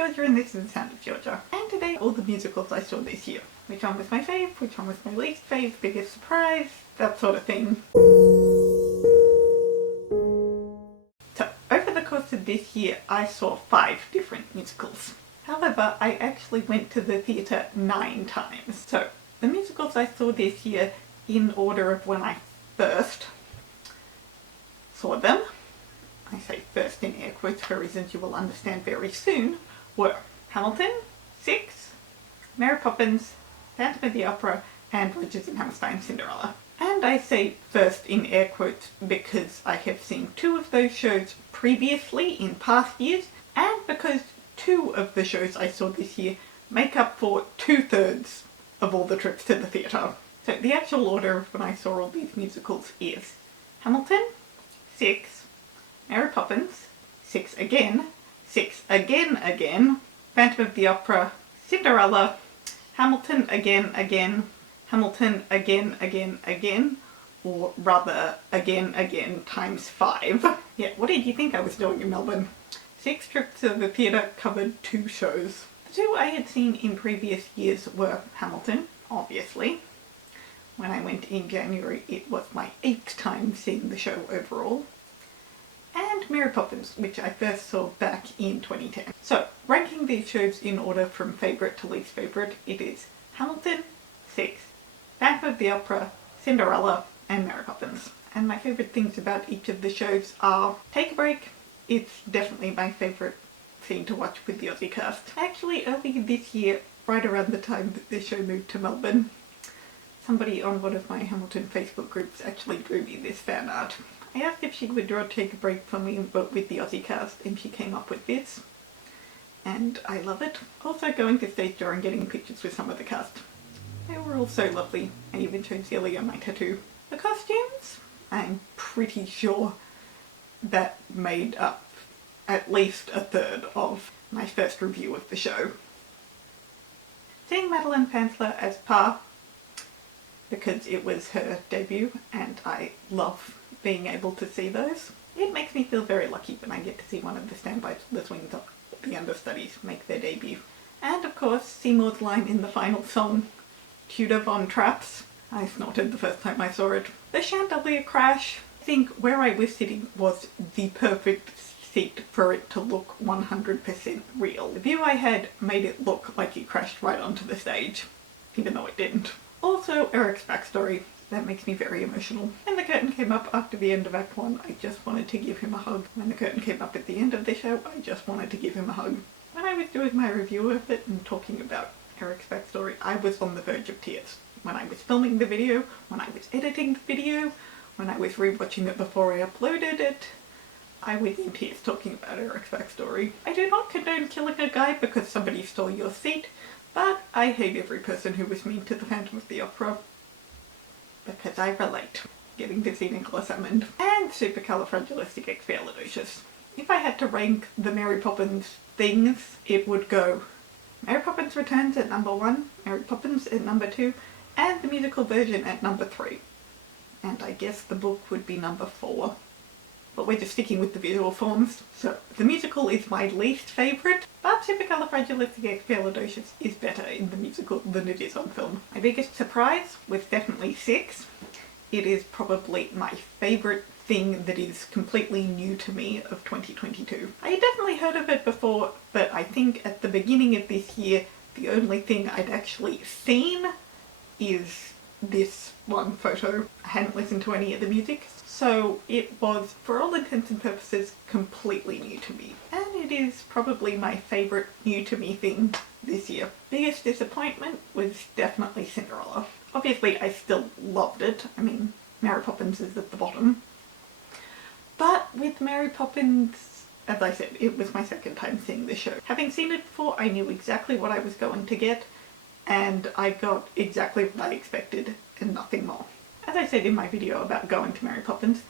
Georgia and this is The Sound of Georgia. And today, all the musicals I saw this year. Which one was my fave, which one was my least fave, biggest surprise, that sort of thing. So, over the course of this year, I saw 5 different musicals. However, I actually went to the theatre 9 times. So, the musicals I saw this year, in order of when I first saw them, I say first in air quotes for reasons you will understand very soon, were Hamilton, Six, Mary Poppins, Phantom of the Opera, and Rodgers and Hammerstein's Cinderella. And I say first in air quotes because I have seen 2 of those shows previously in past years, and because 2 of the shows I saw this year make up for 2/3 of all the trips to the theatre. So the actual order of when I saw all these musicals is Hamilton, Six, Mary Poppins, Six again, Phantom of the Opera, Cinderella, Hamilton again, Hamilton again, or rather again times 5. Yeah, what did you think I was doing in Melbourne? 6 trips to the theatre covered 2 shows. The 2 I had seen in previous years were Hamilton, obviously. When I went in January, it was my 8th time seeing the show overall. And Mary Poppins, which I first saw back in 2010. So, ranking these shows in order from favourite to least favourite, it is Hamilton, Six, Phantom of the Opera, Cinderella, and Mary Poppins. And my favourite things about each of the shows are Take a Break. It's definitely my favourite thing to watch with the Aussie cast. Actually, early this year, right around the time that this show moved to Melbourne, somebody on one of my Hamilton Facebook groups actually drew me this fan art. I asked if she would draw Take a Break for me, but with the Aussie cast, and she came up with this. And I love it. Also going to stage door and getting pictures with some of the cast. They were all so lovely. I even showed Celia my tattoo. The costumes, I'm pretty sure that made up at least 1/3 of my first review of the show. Seeing Madeline Panther as Pa, because it was her debut and I love being able to see those. It makes me feel very lucky when I get to see one of the standbys, the swings of the understudies make their debut. And of course, Seymour's line in the final song, Tudor Von Traps. I snorted the first time I saw it. The chandelier crash, I think where I was sitting was the perfect seat for it to look 100% real. The view I had made it look like it crashed right onto the stage, even though it didn't. Also, Eric's backstory. That makes me very emotional. When the curtain came up after the end of Act 1, I just wanted to give him a hug. When the curtain came up at the end of the show, I just wanted to give him a hug. When I was doing my review of it and talking about Eric's backstory, I was on the verge of tears. When I was filming the video, when I was editing the video, when I was rewatching it before I uploaded it, I was in tears talking about Eric's backstory. I do not condone killing a guy because somebody stole your seat, but I hate every person who was mean to the Phantom of the Opera. Because I relate. Getting to see Nicholas Hammond. And supercalifragilisticexpialidocious. If I had to rank the Mary Poppins things, it would go Mary Poppins Returns at number 1, Mary Poppins at number 2, and the musical version at number 3. And I guess the book would be number 4. But we're just sticking with the visual forms. So, the musical is my least favourite, but supercalifragilisticexpialidocious is better in the musical than it is on film. My biggest surprise was definitely Six. It is probably my favourite thing that is completely new to me of 2022. I had definitely heard of it before, but I think at the beginning of this year, the only thing I'd actually seen is this one photo. I hadn't listened to any of the music. So it was, for all intents and purposes, completely new to me. And it is probably my favourite new to me thing this year. Biggest disappointment was definitely Cinderella. Obviously I still loved it. I mean, Mary Poppins is at the bottom. But with Mary Poppins, as I said, it was my 2nd time seeing the show. Having seen it before, I knew exactly what I was going to get, and I got exactly what I expected and nothing more. As I said in my video about going to Mary Poppins,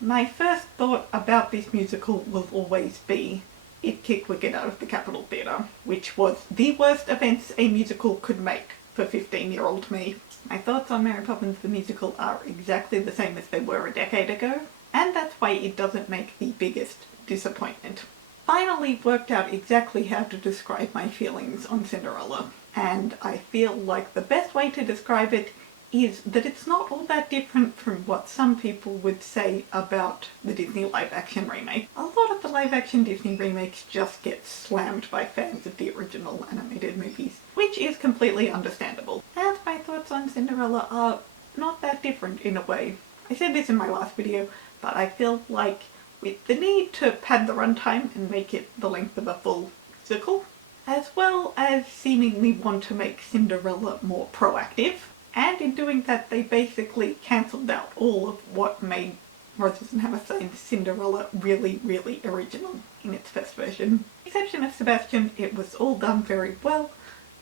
my first thought about this musical will always be it kicked Wicked out of the Capitol Theatre, which was the worst events a musical could make for 15-year-old me. My thoughts on Mary Poppins the musical are exactly the same as they were a decade ago, and that's why it doesn't make the biggest disappointment. finally worked out exactly how to describe my feelings on Cinderella. And I feel like the best way to describe it is that it's not all that different from what some people would say about the Disney live-action remake. A lot of the live-action Disney remakes just get slammed by fans of the original animated movies, which is completely understandable. And my thoughts on Cinderella are not that different in a way. I said this in my last video, but I feel like with the need to pad the runtime and make it the length of a full musical, as well as seemingly want to make Cinderella more proactive, and in doing that they basically cancelled out all of what made Rodgers and Hammerstein's Cinderella really, really original in its first version. With the exception of Sebastian, it was all done very well,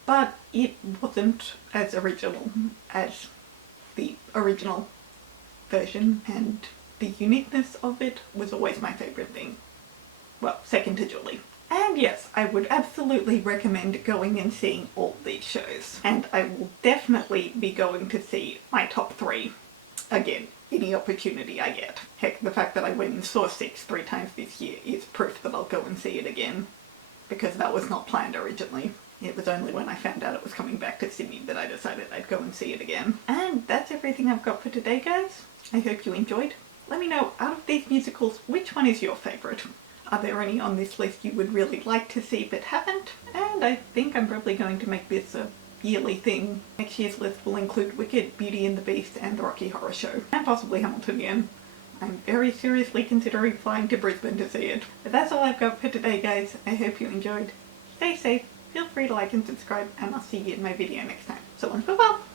but it wasn't as original as the original version, and the uniqueness of it was always my favourite thing. Well, second to Julie. And yes, I would absolutely recommend going and seeing all these shows. And I will definitely be going to see my top 3 again, any opportunity I get. Heck, the fact that I went and saw 6 3 times this year is proof that I'll go and see it again. Because that was not planned originally. It was only when I found out it was coming back to Sydney that I decided I'd go and see it again. And that's everything I've got for today, guys. I hope you enjoyed. Let me know, out of these musicals, which one is your favourite? Are there any on this list you would really like to see but haven't? And I think I'm probably going to make this a yearly thing. Next year's list will include Wicked, Beauty and the Beast and the Rocky Horror Show. And possibly Hamilton again. I'm very seriously considering flying to Brisbane to see it. But that's all I've got for today, guys. I hope you enjoyed. Stay safe, feel free to like and subscribe, and I'll see you in my video next time. So long, bye-bye!